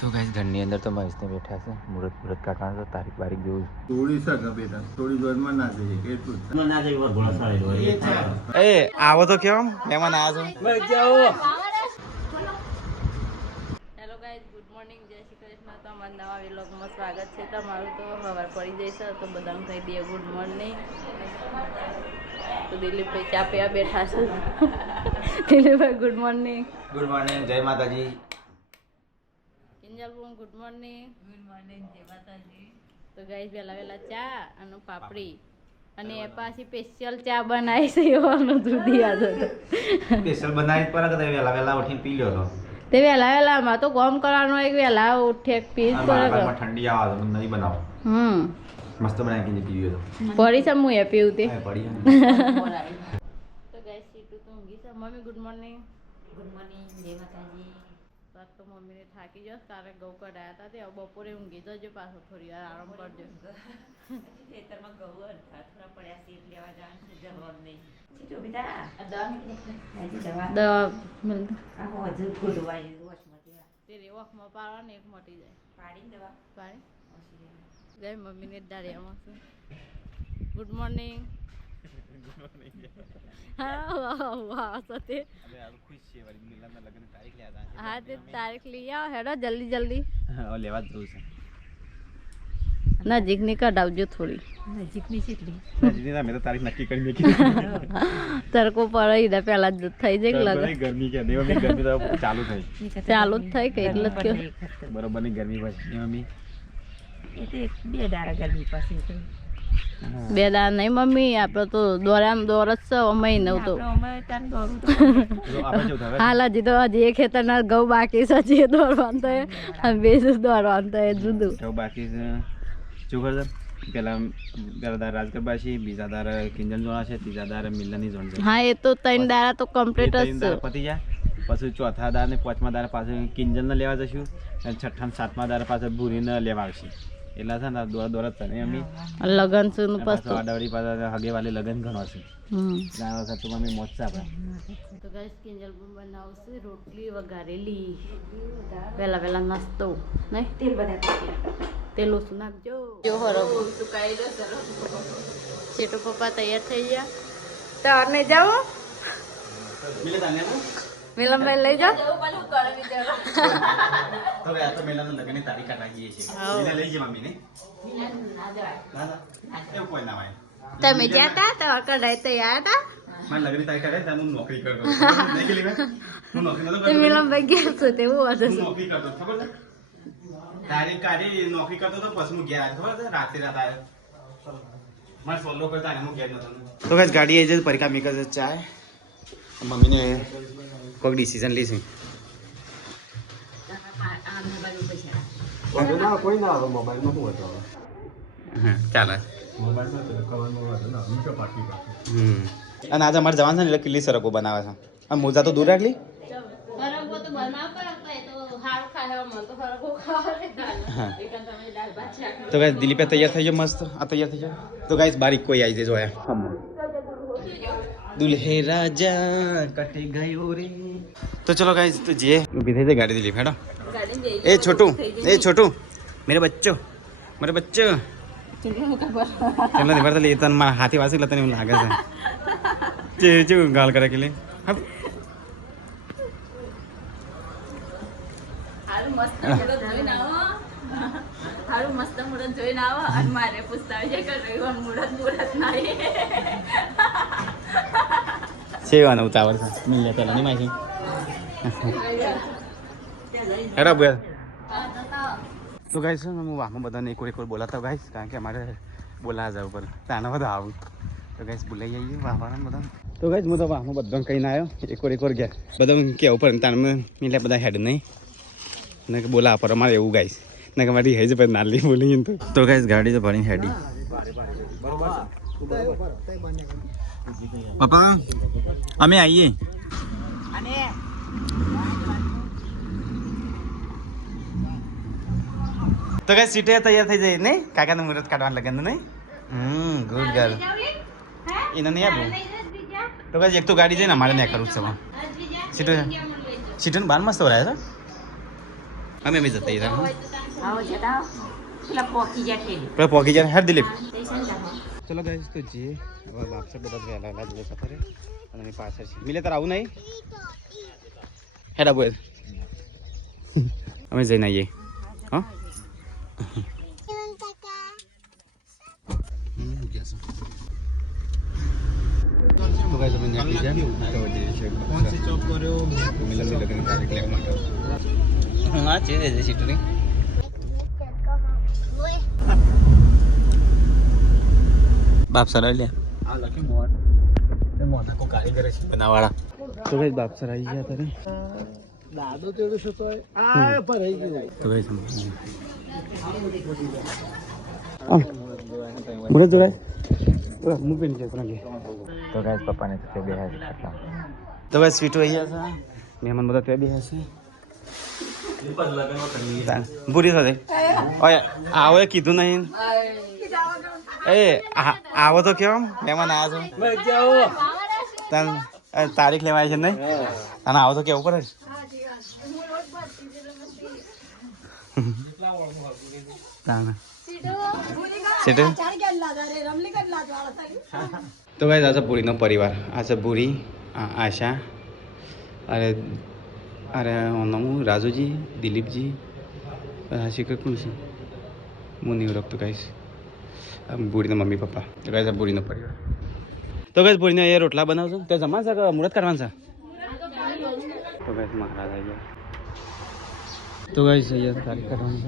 તો ગાઈસ ઘરની અંદર તો મહેશને બેઠા છે મુહૂર્ત કાઢવાનું તો તારીખ બારીખ જેવું થોડી સર બેટા થોડી જોરમાં ના જઈએ એટલું ના જઈ વાર ઘોડા સાળે એ આવો તો કેમ મહેમાન આવ્યા છો હેલો ગાઈઝ ગુડ મોર્નિંગ જય શ્રી કૃષ્ણ તો અમારા નવા વ્લોગમાં સ્વાગત છે તમારું તો સવાર પડી જશે તો બધાને કહી દઈએ ગુડ મોર્નિંગ તો દિલીપભાઈ ચા પીવા બેઠા છે દિલીપભાઈ ગુડ મોર્નિંગ જય માતાજી કિંજલબુમ ગુડ મોર્નિંગ જય માતાજી તો ગાઈઝ વહેલા ચા અને પાપડી અને એ પાછી સ્પેશિયલ ચા બનાવી છે એવાનું દૂધી યાદ હતો સ્પેશિયલ બનાવી પર કે વેલા ઉઠીને પી લ્યો તો તે વહેલામાં તો કામ કરવાનો એક વહેલા ઉઠે પીસ પર ઠંડી આવે તો નહીં બનાવો મસ્ત બનાવી કે પીવ્યો તો પડી છે હું એ પીવું તે પડી તો ગાઈસ સીટુ તો ઊંઘી છે મમ્મી ગુડ મોર્નિંગ જય માતાજી બસ તો મમ્મીને થાકી જશ તારે ઘઉં કઢાયા હતા તે બપોરે ઊંઘી જજો પાછો થોડી વાર આરામ કરજો ખેતરમાં ઘઉં થોડા પડ્યા છે લેવા જવાનું છે જવાનું નહીં દવા મિલ હજુ ગોડવાય વોશમાંથી તે રેવખમાં પાડવા ને એક મટી જાય પાડીને દવા પાણી જય મમ્મીને દાડિયામાં છું ગુડ મોર્નિંગ હા વાહ સતે હા તે તારીખ લઈ આવો હેડો જલ્દી લેવા જ જવું છે નજીકની કઢાવજો થોડી નજીકની છે એટલી મેં તો તારીખ નક્કી કરી તડકો પડે એના પહેલા જ થઈ જાય લગન ગરમી કે દેવા ગરમી તો ચાલુ થઈ ચાલુ જ થઈ કે એટલે જ કયો બરોબર ની ગરમી પછી મમ્મી એ તો બે દાડા ગરમી પાસે બે દાડા નહીં મમ્મી આપણે તો દોરામ દોર જ છે મહિનો તો હાલ હજી તો હજી એ ખેતરના ઘઉં બાકી છે હજી દોરવાનું થાય અને બેસું દોરવાનું થાય જુદું બાકી શું કરશે પેલા દાર રાજગરબા છે બીજા દાર કિંજલ જોડા છે ત્રીજા દાર મિલનની જોડ છે હા એ તો ત્રણ દાડા તો કમ્પ્લીટ જ છે પતી જાય પછી ચોથા દાર ને પાંચમા દાર પાછું કિંજલને લેવા જશું અને છઠ્ઠા ને સાતમા દાર પાછળ ભૂરીને લેવા આવશે એટલા છે ને દોરત છે ને એમની લગન છું પછી આડાવડી પાછળ હગે વાલી લગન ઘણો છે આ વખત તો મમ્મી મોજ છે આપણે તો ગાઈસ કિંજલ બનાવશે રોટલી વઘારેલી પહેલા નાસ્તો નહીં તેલ બધા તેલ ઓછું નાખજો જો હરબ સુકાઈ દો સરસ છેટો પપ્પા તૈયાર થઈ ગયા તો અને જાઓ મિલનભાઈ લઈ જાઓ તો આ તો મેલાનો લગનની તારીખ કાઢીએ છીએ એને લઈ જઈએ મમ્મી ને ના એવું કોઈ ના હોય તમે ગયા તા તો કઢાઈ તૈયાર હતા મારી લગનની તારીખ કાઢે તો હું નોકરી કરતો નહીં કે લીધા હું નોકરી નતો કરતો મિલનભાઈ ગયા છો તેવું હું હતું નોકરી કરતો ખબર છે તારીખ કાઢી નોકરી કરતો તો પછી હું ગયા ખબર છે રાતે આવ્યો મારે સોલો કરતા હું ગયા નતો તો ગાઈસ ગાડી આવી જાય પરીક્ષા મેકર ચાય મમ્મીને કોઈક ડિસિઝન લીધી કોઈ ના આવે મોબાઈલમાં શું હતો ચાલે અને આજે અમારે જવાનું છે ને એટલે કિલ્લી સરકો બનાવે છે આ મોજા તો દૂર રાખલી તો ગાઈસ દિલીપે તૈયાર થઈ ગયો મસ્ત આ તૈયાર થઈ ગયો તો ગાઈસ બારીક કોઈ આવી જાય જોયા દુલ્હે રાજા કટી ગયો રે તો ચલો ગાઈસ તો જે ઊભી થઈ જાય ગાડી દિલીપ હેડો ए छोटू मेरे बच्चो चलो नहीं पड़ता ले तन मार हाथी वासी लतने में लागे से जे गाल करे के लिए अब હારું મસ્ત મુરત જોઈને આવો અને મારે પૂછતા છે કે રેવા મુરત નહીં સેવાનો ઉતાવળ છે મિલ જતો નહીં માસી હેડા બોલ તો ગાઈસ હું વાહમાં બધાને એક બોલાતા ગાઈસ કારણ કે અમારે બોલાવા જવું પડે તાને બધા આવું તો ગાઈસ બોલાઈ જઈએ વાહવાના બધા તો ગાઈસ હું તો વાહમાં બધાને કહીને આવ્યો એક વાર ગયા બધા કેવું પડે તાને મિલે બધા હેડ નહીં ને કે બોલાવા પડે અમારે એવું ગાઈસ ને કે મારી હેજ પર નાલી બોલી તો ગાઈસ ગાડી તો ભરીને હેડી પપ્પા અમે આવીએ તો કઈ સીટે તૈયાર થઈ જાય નહીં કાકાનું મુહૂર્ત કાઢવાનું લગન નહીં ગુડ ગર્લ એને નહીં આવું તો કઈ એક તો ગાડી જાય ને અમારે ત્યાં કરવું છે સીટો સીટો બાર મસ્ત રહ્યા છે અમે જતા રહ્યા આવો જતા પેલા પોકી જાય ઠેલી પેલા પોકી જાય હેર દિલીપ સ્ટેશન જાઓ ચલો ગાઈસ તો જઈએ હવે બાપસે બધા વહેલા વહેલા જઈએ સફરે અને એની પાછળ છે મિલે તાર આવું નહીં હેડા બોલ અમે જઈને આવીએ હા તો ગાઈસ અમે નીકળી ગયા તો જઈએ છે ફોન સ્વિચ ઓફ કર્યો મિલે લગન તારીખ લેવા માટે હા છે જે સીટની બાપ સર લે આ લખી મોડ તે મોઢા કો કારીગર છે બનાવાળા તો ભાઈ બાપ સર આવી ગયા તારે દાદો તેડો છો તો આ પર આવી ગયો તો ભાઈ મુરે જોરાય તો મુ પેન કે કોને તો ગાઈસ પપ્પાને તો બેહા છે તો ભાઈ સ્વીટો અહીંયા છે મહેમાન બધા ત્યાં બેહા છે બુરી થશે ઓય આવો કીધું નહીં એ આવો તો કેમ મહેમાન આવ્યા છો તારીખ લેવાય છે નહીં અને આવો તો કેવું પડે તો ભાઈ આ છે ભૂરીનો પરિવાર આ છે ભૂરી આશા અરે અરે નામ રાજુજી દિલીપજી શિખર કોણ છે હું નહીં ઓળખતો ગાઈશ બુરીના મમ્મી પપ્પા તો ગાઈશ બુરીનો પરિવાર તો ગાઈશ બુરીને એ રોટલા બનાવશો તો જમા છે કે મુહૂર્ત કરવાનું છે તો ગાઈશ મહારાજ આવી ગયા તો ગાઈશ અહીંયા તારીખ કરવાની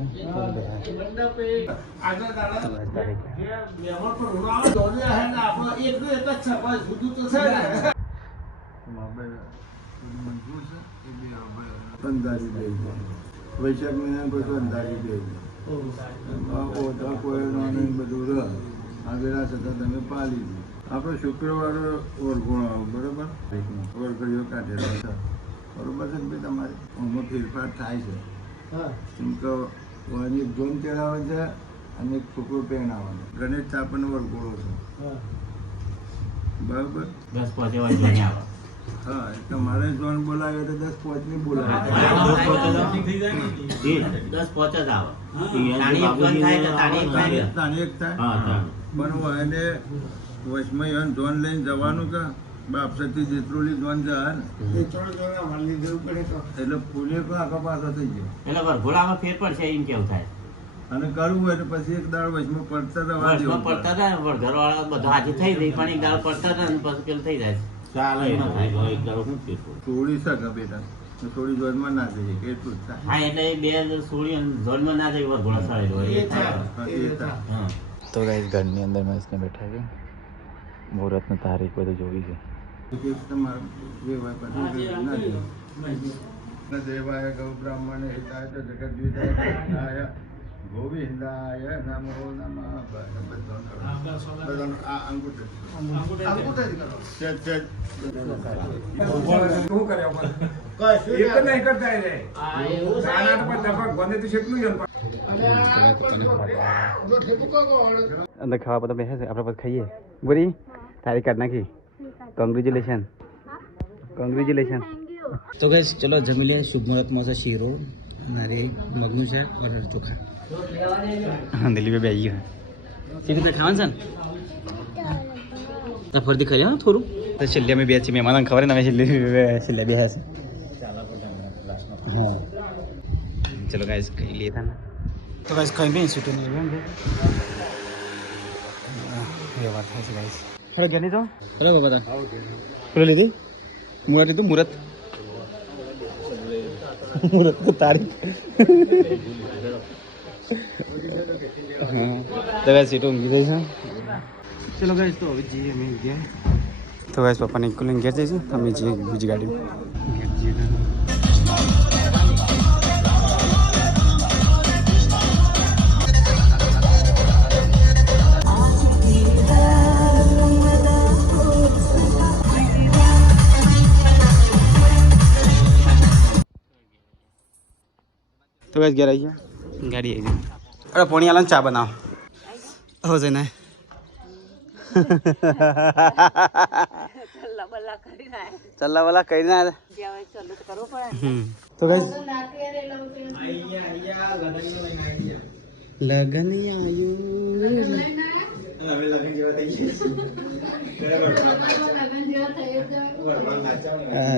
અંધારી બે વૈશાખ મહિના પછી અંધારી બે ઓટા કોઈ બધું રહ આગેલા છતાં તમે પાલી દો આપણે શુક્રવાર ઓળખોણ આવું બરાબર ઓળખડીઓ કાઢેલો છે બરોબર છે ભાઈ તમારે આમાં ફેરફાર થાય છે કેમ કે એક જોન ચડાવે છે અને એક છોકરો પહેરાવાનો ગણેશ થાપણનો ઓળખોળો છે બરાબર 10 વાગે જોઈને આવો હા તમારે જોન બોલાવે તો 10 5 બોલાવે 10 5 જ આવે તાણી એક થાય પણ એને વચમાં જોન લઈને જવાનું કે બાપસથી જેટલું જોન જાય ને એટલે ફૂલે પણ આખો પાછો થઈ ગયો એટલે વરઘોડામાં ફેર પડશે એમ કેવું થાય અને કરવું હોય તો પછી એક દાળ વચમાં પડતા પડતા હતા વરઘરવાળા બધા હાજર થઈ જાય પણ એક દાળ પડતા હતા પછી પેલું થઈ જાય ચાલે એક દાડો શું થયું થોડી શકે બેટા થોડી જોનમાં ના જઈએ એટલું જ થાય હા એટલે બે સોળી જોનમાં ના જાય વરઘોડા સાળેલો તો ગાઈસ ઘરની અંદર મસ્તને બેઠા છે મુહૂર્તની તારીખ બધું જોવી છે તમારે વેવાય પછી દેવાય ગૌ બ્રાહ્મણ હિતાય તો જગદ્વિતાય ગોવિંદાય નમો નમઃ આ અંગૂઠો અંદર ખાવા બધા બેસે છે આપણે પછી ખાઈએ બોરી તારી કાઢ નાખી કોંગ્રેચ્યુલેશન તો ગાઈસ ચલો જમી લે શુભ મુહૂર્તમાં છે શીરો નારી મગનું છે અને ચોખા હા દિલ્હી બે આવી ગયો સીધું કંઈ ખાવાનું છે ને ફરતી ખરી હા થોડું તો છેલ્લે અમે બે છીએ મહેમાન ખબર ને અમે છેલ્લે બે હશે હા ચલો ગાઈસ ખાઈ લઈએ था તો ગાઈસ ખાઈ બે છૂટું નહીં વ્યવહાર થાય છે ગાઈસ ખરે ગયા નહીં તો ખરે બધા પેલો લીધી મુહૂર્ત લીધું મુહૂર્ત તારીખ તો ગાઈસ સીટો ઊંઘી જાય છે ચલો ગાઈસ તો હવે જઈએ અમે ગયા તો ગાઈસ પપ્પાને ઇક્વલ ઘેર જઈશું અમે જઈએ બીજી ગાડી ઘેર જઈએ તો ગાઈસ ઘેર આવી ગયા ગાડી આવી ગઈ અરે પોણી આલા ચા બનાવો હો જઈને વલા કરી રહ્યા ચલ્લા વાલા કઈ ના જે હવે ચાલુ તો કરવું પડે તો ગાઈસ લગન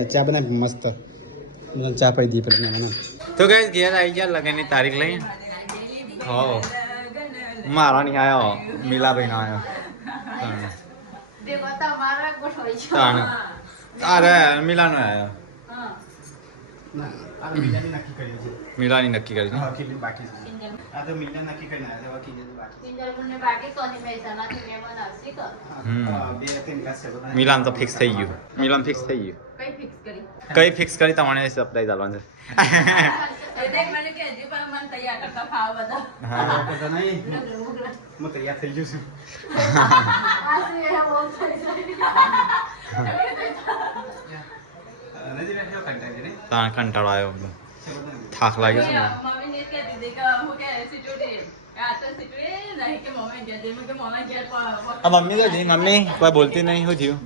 ચા બના મસ્ત ચા પી દી પેલા તો ગાઈસ ઘેર આવી ગયા લગનની તારીખ લઈ હો મારા નહીં આવ્યો મીલાભાઈ નો આવ્યો અરે મિલા નો આવ્યો મિલાની નક્કી કરી મિલાન તો ફિક્સ થઈ ગયું મિલાન ફિક્સ થઈ ગયું કઈ ફિક્સ કરી તમારે સરપ્રાઈઝ આપવાનું છે તૈયાર થઈ ગયું છું કંટાળો આવ્યો થાક લાગ્યો છે મમ્મી તો જી મમ્મી કોઈ બોલતી નહીં શું થયું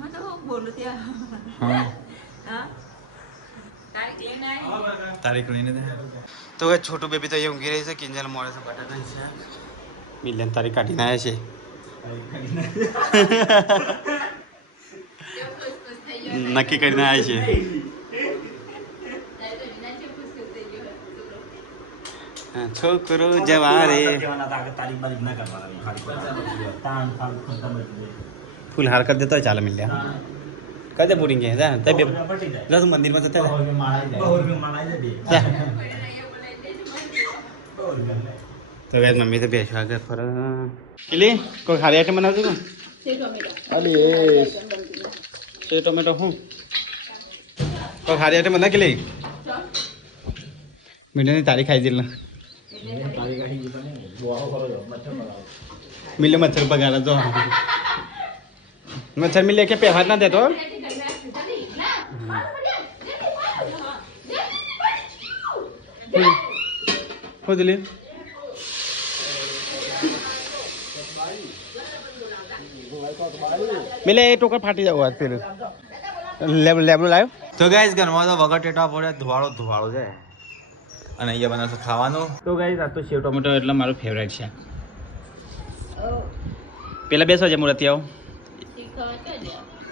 તારીખ લઈને તો છોટું બેબી તો અહીંયા ઊંઘી રહી છે કિંજલ મોડે છે બટાકા છે મિલિયન તારીખ કાઢીને આવ્યા છે નક્કી કરીને આવ્યા છે છોકરો જવારે ફૂલ હાર કરી દેતો ચાલે મિલ્યા કઈ દે બોરિંગ છે તે બે મંદિરમાં જતા તો ગાઈસ મમ્મી તો બેસવા આગળ ફર કિલી કોઈ ખાલી આઈટમ બનાવજો ને અરે છે ટોમેટો હું કોઈ ખાલી આઈટમ બના કિલી મીડિયાની તારીખ આવી જઈને मिले मच्छर पगारा जो मच्छर मिले क्या पे हाथ ना दे तो हो दिले मिले टोकर फाटी जाओ आज फिर लेबल लेबल लायो तो गाइस घरमा तो वगર ટેટા પડે ધોવાળો ધોવાળો છે અને અહીંયા બનાવશો ખાવાનું તો ગાઈસ આ તો સેવ ટોમેટો એટલે મારું ફેવરેટ છે પેલા બેસો છે મુરતી આવો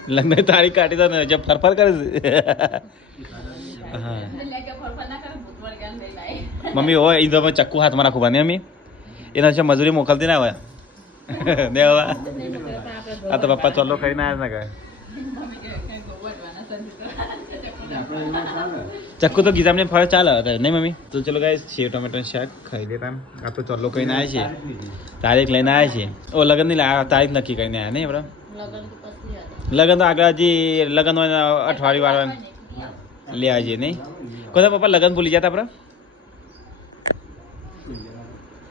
લંબે તારી કાઢી દો ને જે ફરફર કરે મમ્મી હોય એ તો ચક્કુ હાથમાં રાખું બાને મમ્મી એના છે મજૂરી મોકલતી ના હોય ને હવે આ તો પપ્પા ચોલ્લો ખાઈને આવ્યા ના કહે ચક્કુ તો ગીતામને ફળ ચાલે નહીં મમ્મી તો ચલો ગાઈસ સેવ ટોમેટો શાક ખાઈ લેતા આ તો ચોલ્લો કહીને આવ્યા છે તારીખ લઈને આવ્યા છે ઓ લગન ની તારીખ નક્કી કરીને આવ્યા નહીં બરાબર લગન તો આગળ હજી લગન હોય અઠવાડિયું વાળવા લે આવજે નહીં કોઈ પપ્પા લગન ભૂલી જતા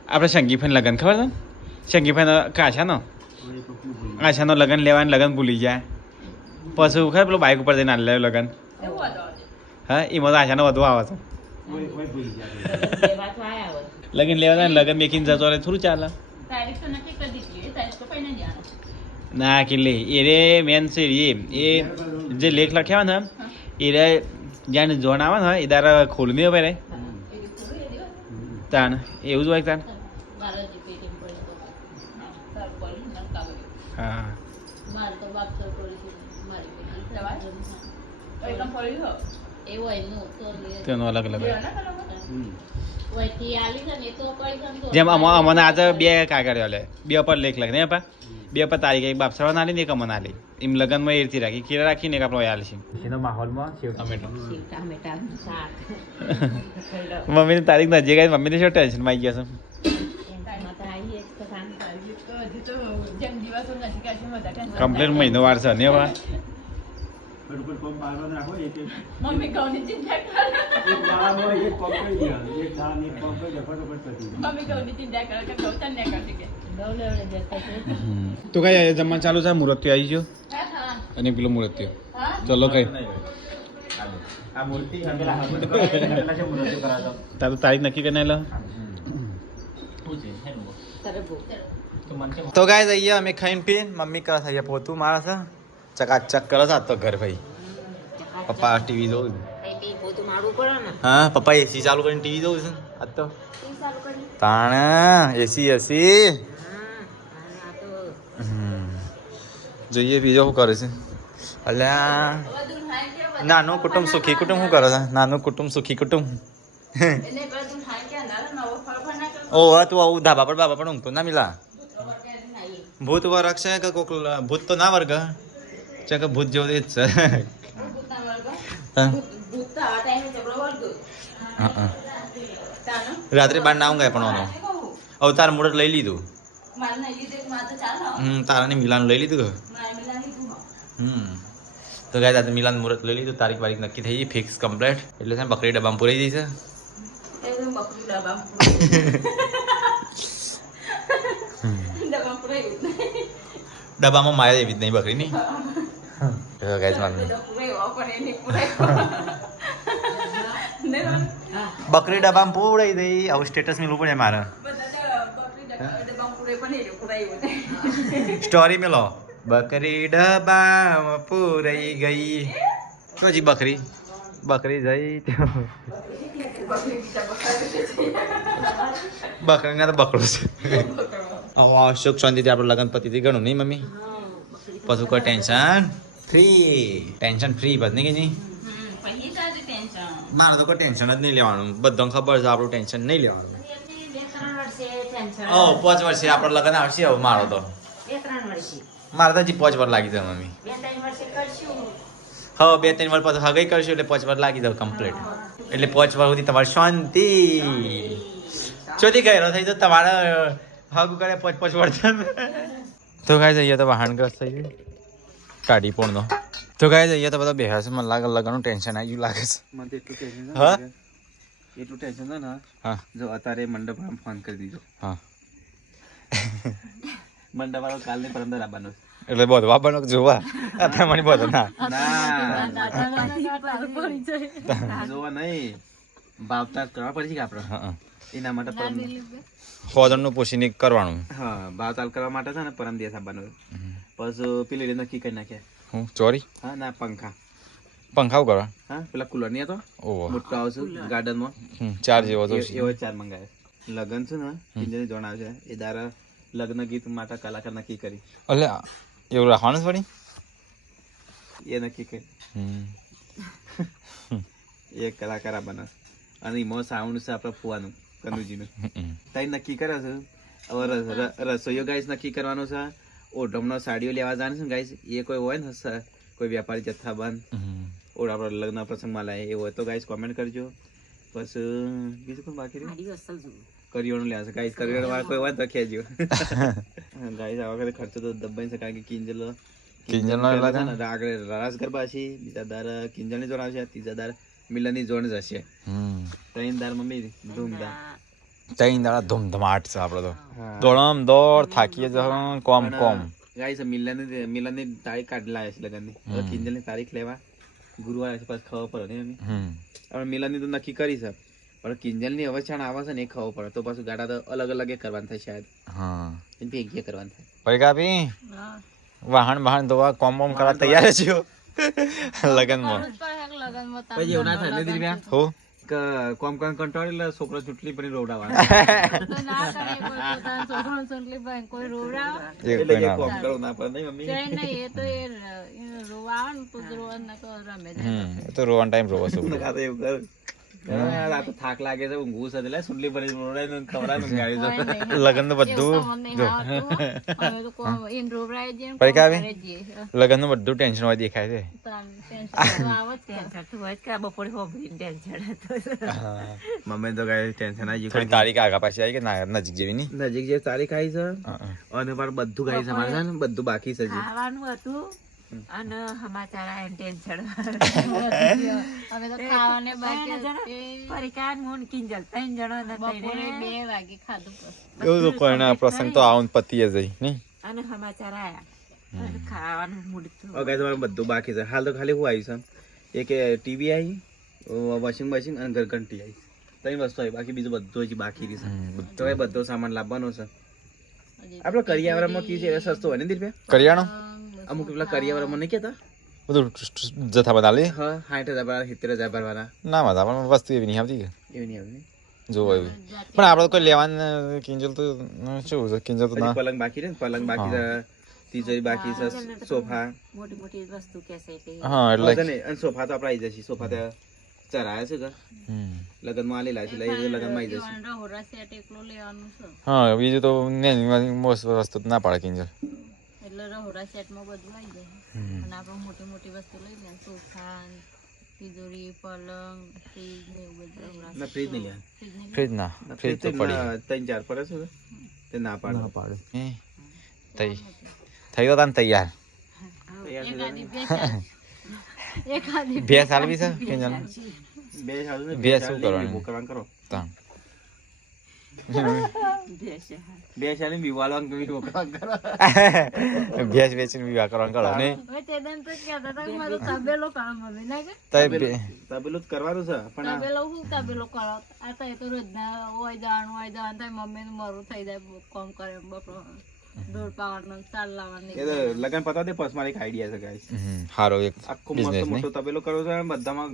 આપણે સંગીફાઈ લગન ખબર છે સંગીફાઈ આશાનો લગન લેવાનું લગન ભૂલી જાય પછી ખબર પેલો બાઇક ઉપર જઈને લે લગન હા એમાં તો આશાનો વધુ આવે છે લગન લેવા લગન મેકીને જતો રહે થોડું ચાલે ના કિલ્લે એ રે મેન છે એ જે લેખ લખ્યા ને એ રે જ્યાં જોણ આવે ને એ તારે ખોલની હવે રે તાન એવું જ હોય તાન હા તેનો અલગ અલગ જેમ અમને આજે બે કાગળિયો લે બે પર લેખ લખે નહીં બે પર તારીખ એક બાપસરા ના લી ને એક અમને ના લી એમ લગનમાં એરથી રાખી કીરા રાખીને આપણે યાર છે એનો માહોલમાં સેવ ટમેટો મમ્મીની તારીખ નજીક આવી મમ્મીને શું ટેન્શનમાં આવી ગયા છે કમ્પ્લેટ મહિનો વાર છે ને ભાઈ મમ્મી કૌની ચિંતા કરે મમ્મી કૌની ચિંતા કરે કે ગૌતમ ને કરતી કે તો કઈ જમવા ચાલુ છે મૂર્તિ આવી ગયો અને પેલો મૂર્તિ ચલો કઈ તારું તારીખ નક્કી કરીને લો તો ગાય જઈએ અમે ખાઈને પીને મમ્મી કરે છે પોતું મારે છે ચકાચક કરે છે તો ઘર ભાઈ પપ્પા ટીવી જોઉં કઈ બી બધું મારવું પડે ને. હા પપ્પા એસી ચાલુ કરીને ટીવી જોઉં છે આજ તો શું ચાલુ કરી? તાણે એસી એસી હા, અને આ તો જોઈએ બીજો શું કરે છે અલ્યા નાનું કુટુંબ સુખી કુટુંબ શું કરે છે નાનું કુટુંબ સુખી કુટુંબ ઓ તું આવું ધાબા પર બાબા પણ ઊંઘતો ના મિલા ભૂત વર્ગ છે કે કોક ભૂત તો ના વર્ગ છે કે ભૂત જેવું જ છે રાત્રે બાર ના ઊંઘાય પણ અવતાર મુહૂર્ત લઈ લીધું તારાને મિલાન લઈ લીધું તો ગાય તારે મિલાન મુહૂર્ત લઈ લીધું તારીખ વારીખ નક્કી થઈ ગઈ ફિક્સ કમ્પ્લીટ એટલે છે બકરી ડબ્બામાં પૂરાઈ જઈ છે ડબ્બામાં માયા એવી જ નહીં બકરી ની બકરી ડબ્બામાં પૂરાઈ દઈ આવું સ્ટેટસ મેલું પડે મારે સ્ટોરી મેલો બકરી ડબ્બામાં પૂરાઈ ગઈ તો જી બકરી બકરી જઈ બકરીના તો બકરો છે સુખ શાંતિથી આપણે લગન પતિથી ગણું નહીં મમ્મી પછી કોઈ ટેન્શન ફ્રી બસ નહીં કે નહીં મારે તો કોઈ ટેન્શન જ નહીં લેવાનું બધાને ખબર છે આપણું ટેન્શન નહીં લેવાનું 2-3 વર્ષે ટેન્શન. 5 વર્ષે આપણો લગન આવશે હવે મારો તો 2-3 વર્ષે. મારે તો હજી 5 વર્ષ લાગી જાય મમ્મી 2-3 વર્ષે કરશું. હવે 2-3 વર્ષ પછી હગઈ કરશું એટલે 5 વર્ષ લાગી જાય કમ્પ્લીટ એટલે 5 વર્ષ સુધી તમારે શાંતિ ચોથી ગયેલો થઈ તો તમારે હગ કરે 5 વર્ષ તો કાંઈ જઈએ તો વાહનગ્રસ્ત થઈ ગયું કાઢી પોણનો તો કાંઈ જઈએ તો બધા બેહા છે મને લાગે લગનનું ટેન્શન આવી ગયું લાગે છે મને તો એટલું ટેન્શન હા એટલું ટેન્શન છે ને હા જો અત્યારે મંડપ વાળા ફોન કરી દીધો હા મંડપ વાળો કાલની પરમદાર આવવાનો છે. એટલે બધું આપવાનો જોવા અત્યારે મને બધું ના જોવા નહીં ભાવતાલ કરવા પડશે કે આપણે હા એના માટે પરમ ફોદરનું પોષીને કરવાનું હા ભાવતાલ કરવા માટે છે ને પરમ દિવસ આવવાનો પછી પેલી રીતે નક્કી કરી નાખ્યા હું ચોરી હા ના પંખા પંખાઓ કરવા હા પેલા કુલર નહીં હતો ઓહો મોટો આવશે ગાર્ડનમાં 4 જેવો તો એવો 4 મંગાવે લગન છે ને કિંજરી જણાવે છે એ દારા લગ્ન ગીત માટે કલાકાર નક્કી કરી એટલે એવું રાખવાનું જ પડી એ નક્કી કરી એક કલાકાર આવવાનો અને એમાં સાઉન્ડ છે આપણે ફુવાનું કનુજીનું તઈ નક્કી કરે છે હવે રસોઈઓ ગાઈસ નક્કી કરવાનો છે ઓઢમનો સાડીઓ લેવા જવાનું છે ને ગાઈસ એ કોઈ હોય ને કોઈ વેપારી જથ્થાબંધ ઓર આપણે લગ્ન પ્રસંગમાં લાય એ હોય તો ગાઈસ કોમેન્ટ કરજો પછી બીજું કોઈ બાકી રહ્યું સાડી અસલ જોવું. કરિયાણું લેવા છે ગાઈસ કરિયાણું વાળા કોઈ હોય તો કહેજો ગાઈસ આ વખતે ખર્ચો તો દબાઈ છે કારણ કે કિંજલનો આગળ રાસ ગરબા છે બીજા દાર કિંજલની જોડ આવશે ત્રીજા દાર મિલનની જોડ જશે ત્રણ દાર મમ્મી ધૂમધામ ત્રણ દાડા ધૂમધમાટ છે આપણે તો દોડમ દોડ થાકીએ જ કોમ ગાઈસ મિલનની તારીખ કાઢી લાવે છે લગનની હવે કિંજલની તારીખ લેવા ગુરુવાર પછી ખબર પડે ને હવે મિલનની તો નક્કી કરી છે પણ કિંજલની હવે છાણ આવે છે ને એ ખબર પડે તો પાછું ગાડા તો અલગ અલગ એ કરવાનું થાય શાયદ એને ભેગી કરવાનું થાય પડી કાપી વાહન ધોવા કોમ કરવા તૈયાર છો લગનમાં પછી એવું ના થાય ને દિવ્યા હો કોમ કંટાળી એટલે છોકરો ચૂંટણી પડી રોવડાવવાનો એટલે કે કોમ કરવું ના પડે નહીં મમ્મી તો રોવાનો ટાઈમ રોવો છો આ તો એવું કર આ તો થાક લાગે છે ઊંઘવું છે એટલે ચૂંટણી પડી રોવડાવીને ખવડાવીને ગાડી જતો લગન તો બધું પડી લગન નું બધું ટેન્શન હોય દેખાય છે મમ્મી તો કઈ ટેન્શન આવી થોડી તારીખ આગા પાછી આવી કે નજીક જેવી ની નજીક જે તારીખ આવી છે અને પણ બધું ગાઈ છે મારે છે ને બધું બાકી છે હજી. ખાવાનું હતું અને સમાચાર આયા ટેન્શન. પરિકાર મોન કિંજલ 3 જણા નતા એવું તો કોઈ ના પ્રસંગ તો આવું પતિએ જઈ નહીં અને સમાચાર આયા અને ખાવાનું મૂડ તો હવે ગાઈ તમારે બધું બાકી છે હાલ તો ખાલી શું આવ્યું છે એક ટીવી આવી વોશિંગ મશીન અને ઘરઘંટી આવી 3 વસ્તુ આવી બાકી બીજું બધું હજી બાકી છે તો એ બધો સામાન લાવવાનો છે આપણે કરિયાવરમાં કી છે સસ્તો હોય ને દીપે કરિયાણું અમુક પેલા કરિયાવરમાં નહીં કેતા બધું જથ્થા બધા લે હા 60,000 ભરવાના 70,000 ભરવાના ના મજા પણ વસ્તુ એવી નહીં આવતી કે એવી નહીં આવતી જોવો એવી પણ આપણે કોઈ લેવાનું કિંજલ તો શું છે કિંજલ તો હજી ના પલંગ બાકી છે ને પલંગ બાકી છે તિજોરી બાકી છે સોફા મોટી મોટી વસ્તુ કહેશે એટલે હા એટલે વધે નહીં. અને સોફા તો આપણે આવી જશે સોફા તો ચરાયા છે કે લગ્નમાં આલેલા છે એટલે એ લગ્નમાં આવી જશે રહોડા સેટ એકલો લેવાનું છે હા બીજું તો મોસ્ટ વસ્તુ તો ના પાડે કિંજલ એટલે રહોડા સેટમાં બધું આવી જાય અને આપણે મોટી મોટી વસ્તુ લઈ જાય સોફા તિજોરી પલંગ ફ્રીજ ને એવું બધું ના ફ્રીજ નહીં લે ફ્રીજ ના ફ્રીજ તો પડી 3-4 પડે છે કે તે ના પાડે પાડે થઈ તો તાન તૈયાર એખાદી ભેંસ હાલવી છે કિંજલ બે સારું ને બે શું કરવાનું? બુક કરવાનું કરો તાન બે સાલી બીવાલવાનું કે બુક કરવાનું કરો ભેંસ વેચીને વિવાહ કરવાનું કરો નહીં હવે તે દન તો કહેતા હતા કે મારો તબેલો કામ હવે ના કે તબેલું જ કરવાનું છે પણ આ તબેલો હું તબેલો કરો આ તો એ તો રોજના હોય જવાનું તો મમ્મીનું મરું થઈ જાય કામ કરે બપોર દોડ પાવાનું ચાલ લાવવાનું એ તો લગન પતા દે પસમાં એક આઈડિયા છે ગાઈસ સારો એક આખો મસ્ત બિઝનેસ મોટો તબેલો કરવો છે અને બધામાં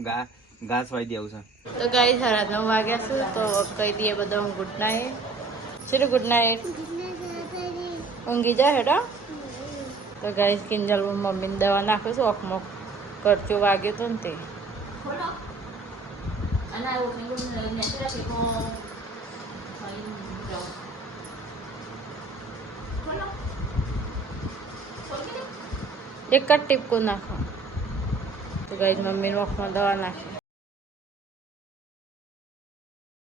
ઘાસ વાઈ દેવું છે તો ગાઈ 9:30 વાગ્યા છે તો કહી દઈએ બધા good night sir good night ઊંઘી જાય હેડા તો ગાઈ કિંજલ મમ્મીને દવા નાખ્યો છે ઓખમાં કરચો વાગ્યો તો ને તે એક જ ટીપકો નાખો તો ગાઈ મમ્મીને ઓખમાં દવા નાખી